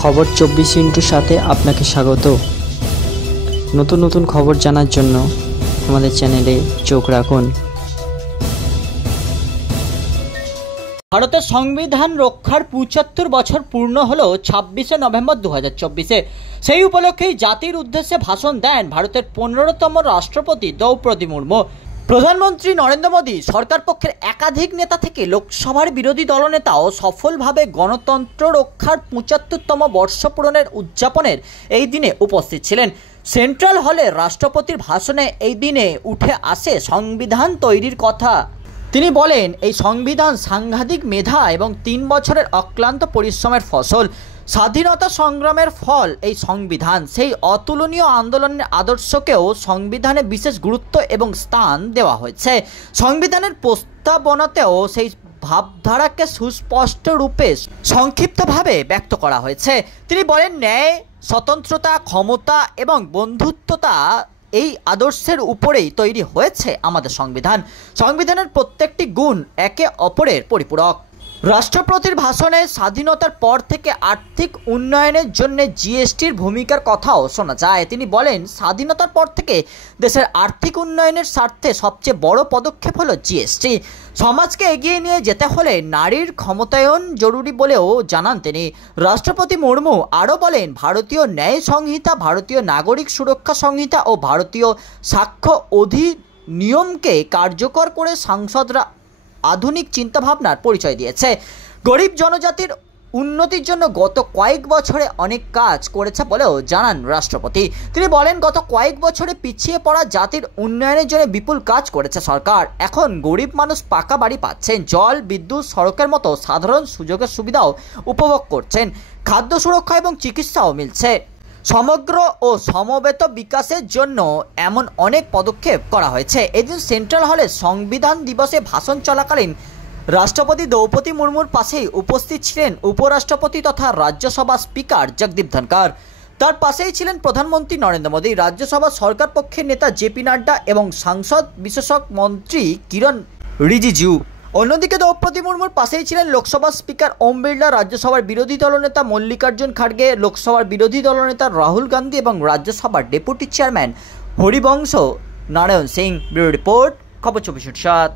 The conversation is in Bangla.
খবর 24 সাথে আপনাকে স্বাগত। নতুন নতুন খবর জানার জন্য আমাদের চ্যানেলে চোখ রাখুন। ভারতের সংবিধান রক্ষার 75 বছর পূর্ণ হলো 26শে নভেম্বর 2024-এ। সেই উপলক্ষেই জাতির উদ্দেশ্যে ভাষণ দেন ভারতের 15তম রাষ্ট্রপতি দ্রৌপদী মুর্মু। প্রধানমন্ত্রী নরেন্দ্র মোদী, সরকার পক্ষের একাধিক নেতা থেকে লোকসভার বিরোধী দলনেতাও সফলভাবে গণতন্ত্র রক্ষার 75তম বর্ষ পূরণের উদযাপনের এই দিনে উপস্থিত ছিলেন। সেন্ট্রাল হলে রাষ্ট্রপতির ভাষণে এই দিনে উঠে আসে সংবিধান তৈরির কথা। তিনি বলেন, এই সংবিধান সাংঘাতিক মেধা এবং 3 বছরের অক্লান্ত পরিশ্রমের ফসল। স্বাধীনতা সংগ্রামের ফল এই সংবিধান। সেই অতুলনীয় আন্দোলনের আদর্শকেও সংবিধানে বিশেষ গুরুত্ব এবং স্থান দেওয়া হয়েছে। সংবিধানের প্রস্তাবনাতেও সেই ভাবধারাকে সুস্পষ্ট রূপে সংক্ষিপ্তভাবে ব্যক্ত করা হয়েছে। তিনি বলেন, ন্যায়, স্বতন্ত্রতা, ক্ষমতা এবং বন্ধুত্বতা এই আদর্শের উপরেই তৈরি হয়েছে আমাদের সংবিধান। সংবিধানের প্রত্যেকটি গুণ একে অপরের পরিপূরক। রাষ্ট্রপতির ভাষণে স্বাধীনতার পর থেকে আর্থিক উন্নয়নের জন্য জিএসটির ভূমিকার কথাও শোনা যায়। তিনি বলেন, স্বাধীনতার পর থেকে দেশের আর্থিক উন্নয়নের স্বার্থে সবচেয়ে বড় পদক্ষেপ হলো জিএসটি। সমাজকে এগিয়ে নিয়ে যেতে হলে নারীর ক্ষমতায়ন জরুরি বলেও জানান তিনি। রাষ্ট্রপতি মুর্মু আরও বলেন, ভারতীয় ন্যায় সংহিতা, ভারতীয় নাগরিক সুরক্ষা সংহিতা ও ভারতীয় সাক্ষ্য অধিনিয়মকে কার্যকর করে সাংসদরা আধুনিক চিন্তাভাবনার পরিচয় দিয়েছে। গরিব জনজাতির উন্নতির জন্য গত কয়েক বছরে অনেক কাজ করেছে বলেও জানান রাষ্ট্রপতি। তিনি বলেন, গত কয়েক বছরে পিছিয়ে পড়া জাতির উন্নয়নের জন্য বিপুল কাজ করেছে সরকার। এখন গরিব মানুষ পাকা বাড়ি পাচ্ছেন, জল, বিদ্যুৎ, সড়কের মতো সাধারণ সুযোগের সুবিধাও উপভোগ করছেন, খাদ্য সুরক্ষা এবং চিকিৎসাও মিলছে। সমগ্র ও সমবেত বিকাশের জন্য এমন অনেক পদক্ষেপ করা হয়েছে। এদিন সেন্ট্রাল হলে সংবিধান দিবসে ভাষণ চলাকালীন রাষ্ট্রপতি দ্রৌপদী মুর্মুর পাশেই উপস্থিত ছিলেন উপরাষ্ট্রপতি তথা রাজ্যসভা স্পিকার জগদীপ ধনখড়। তার পাশেই ছিলেন প্রধানমন্ত্রী নরেন্দ্র মোদী, রাজ্যসভা সরকার পক্ষের নেতা জেপি নাড্ডা এবং সাংসদ বিশেষজ্ঞ মন্ত্রী কিরণ রিজিজু। অন্যদিকে দ্রৌপদী মুর্মুর পাশেই ছিলেন লোকসভা স্পিকার ওম বিড়লা, রাজ্যসভার বিরোধী দলনেতা মল্লিকার্জুন খাড়গে, লোকসভার বিরোধী দলনেতা রাহুল গান্ধী এবং রাজ্যসভার deputy chairman Harivansh Narayan Singh. Bureau report, খবর 24/7।